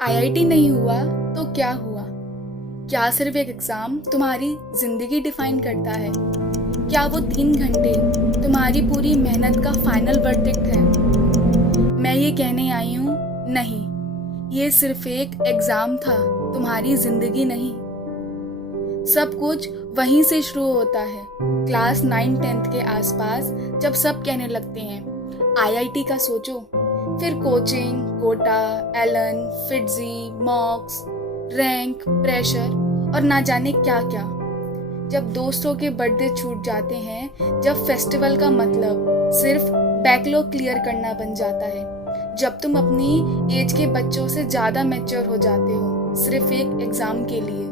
IIT नहीं हुआ तो क्या हुआ? क्या सिर्फ एक एग्ज़ाम तुम्हारी ज़िंदगी डिफ़ाइन करता है? क्या वो 3 घंटे तुम्हारी पूरी मेहनत का फाइनल वर्डिक्ट है? मैं ये कहने आई हूँ, नहीं, ये सिर्फ एक एग्ज़ाम था, तुम्हारी ज़िंदगी नहीं। सब कुछ वहीं से शुरू होता है, क्लास 9-10 के आसपास, जब सब कहने लगते हैं आईआईटी का सोचो, फिर coaching, Kota, Allen, FIITJEE, mocks, rank, pressure और ना जाने क्या क्या। जब दोस्तों के बर्थडे छूट जाते हैं, जब फेस्टिवल का मतलब सिर्फ बैकलॉग क्लियर करना बन जाता है, जब तुम अपनी एज के बच्चों से ज़्यादा मैच्योर हो जाते हो सिर्फ एक एग्ज़ाम के लिए,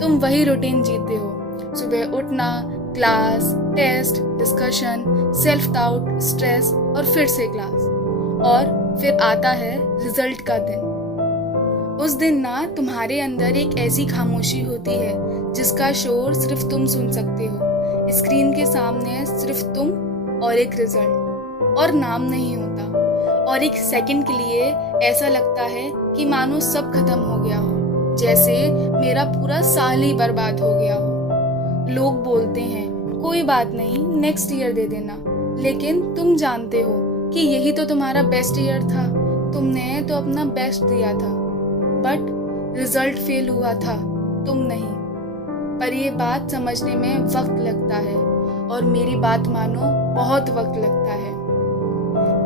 तुम वही रूटीन जीते हो। सुबह उठना, class, test, discussion, self doubt, stress और फिर से क्लास, और फिर आता है रिजल्ट का दिन। उस दिन ना तुम्हारे अंदर एक ऐसी खामोशी होती है जिसका शोर सिर्फ तुम सुन सकते हो। स्क्रीन के सामने सिर्फ तुम और एक रिजल्ट, और नाम नहीं होता, और एक सेकंड के लिए ऐसा लगता है कि मानो सब खत्म हो गया हो, जैसे मेरा पूरा साल ही बर्बाद हो गया हो। लोग बोलते हैं कोई बात नहीं, नेक्स्ट ईयर दे देना, लेकिन तुम जानते हो कि यही तो तुम्हारा बेस्ट ईयर था, तुमने तो अपना बेस्ट दिया था, बट रिजल्ट फेल हुआ था, तुम नहीं। पर ये बात समझने में वक्त लगता है, और मेरी बात मानो बहुत वक्त लगता है।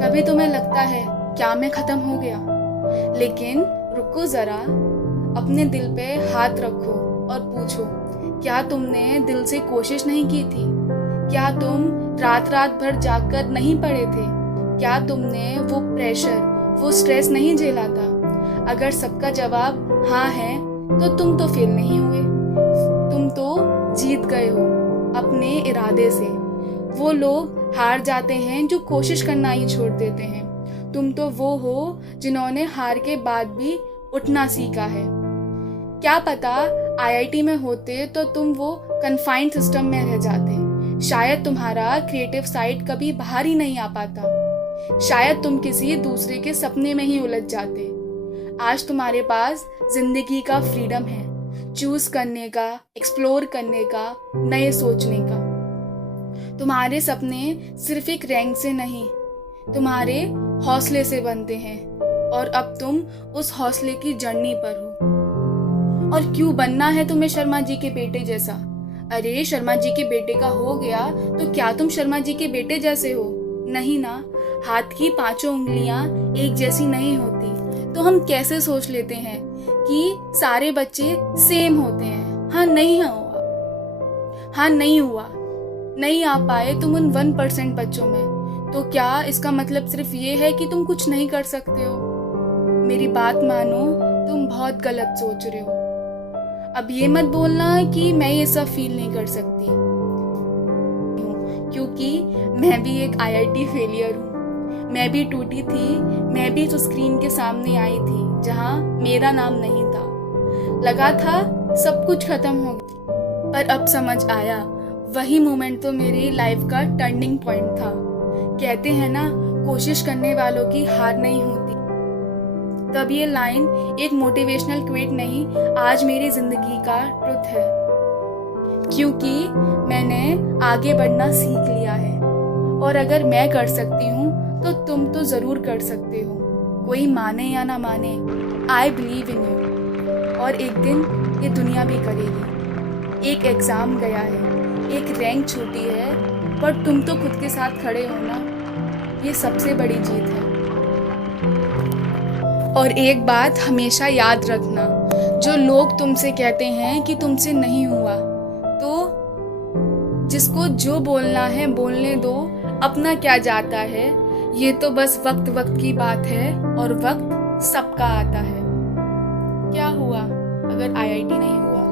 कभी तुम्हें लगता है क्या मैं खत्म हो गया? लेकिन रुको जरा, अपने दिल पे हाथ रखो और पूछो, क्या तुमने दिल से कोशिश नहीं की थी? क्या तुम रात रात भर जागकर नहीं पढ़े थे? क्या तुमने वो प्रेशर, वो स्ट्रेस नहीं झेला था? अगर सबका जवाब हाँ है, तो तुम तो फेल नहीं हुए, तुम तो जीत गए हो अपने इरादे से। वो लोग हार जाते हैं जो कोशिश करना ही छोड़ देते हैं, तुम तो वो हो जिन्होंने हार के बाद भी उठना सीखा है। क्या पता आईआईटी में होते तो तुम वो कन्फाइंड सिस्टम में रह जाते, शायद तुम्हारा क्रिएटिव साइड कभी बाहर ही नहीं आ पाता, शायद तुम किसी दूसरे के सपने में ही उलझ जाते। आज तुम्हारे पास जिंदगी का फ्रीडम है, चूज करने का, एक्सप्लोर करने का, नए सोचने का। तुम्हारे सपने सिर्फ एक रैंक से नहीं, तुम्हारे हौसले से बनते हैं, और अब तुम उस हौसले की जर्नी पर हो। और क्यों बनना है तुम्हें शर्मा जी के बेटे जैसा? अरे शर्मा जी के बेटे का हो गया तो क्या तुम शर्मा जी के बेटे जैसे हो? नहीं ना, हाथ की 5 उंगलियां एक जैसी नहीं होती, तो हम कैसे सोच लेते हैं कि सारे बच्चे सेम होते हैं? हाँ नहीं हुआ, हाँ नहीं हुआ, नहीं आ पाए तुम उन 1% बच्चों में, तो क्या इसका मतलब सिर्फ ये है कि तुम कुछ नहीं कर सकते हो? मेरी बात मानो, तुम बहुत गलत सोच रहे हो। अब ये मत बोलना कि मैं ये सब फील नहीं कर सकती, क्योंकि मैं भी एक आईआईटी फेलियर हूँ। मैं भी टूटी थी, मैं भी तो स्क्रीन के सामने आई थी जहाँ मेरा नाम नहीं था। लगा था सब कुछ खत्म हो गया, पर अब समझ आया वही मोमेंट तो मेरी लाइफ का टर्निंग पॉइंट था। कहते हैं ना, कोशिश करने वालों की हार नहीं होती। तब ये लाइन एक मोटिवेशनल क्विट नहीं, आज मेरी जिंदगी का ट्रुथ है, क्योंकि मैंने आगे बढ़ना सीख लिया है, और अगर मैं कर सकती हूँ तो तुम तो जरूर कर सकते हो। कोई माने या ना माने, आई बिलीव इन यू, और एक दिन ये दुनिया भी करेगी। एक एग्जाम गया है, एक रैंक छूटी है, पर तुम तो खुद के साथ खड़े हो ना, ये सबसे बड़ी जीत है। और एक बात हमेशा याद रखना, जो लोग तुमसे कहते हैं कि तुमसे नहीं हुआ, तो जिसको जो बोलना है बोलने दो, अपना क्या जाता है, ये तो बस वक्त की बात है, और वक्त सबका आता है। क्या हुआ अगर आईआईटी नहीं हुआ?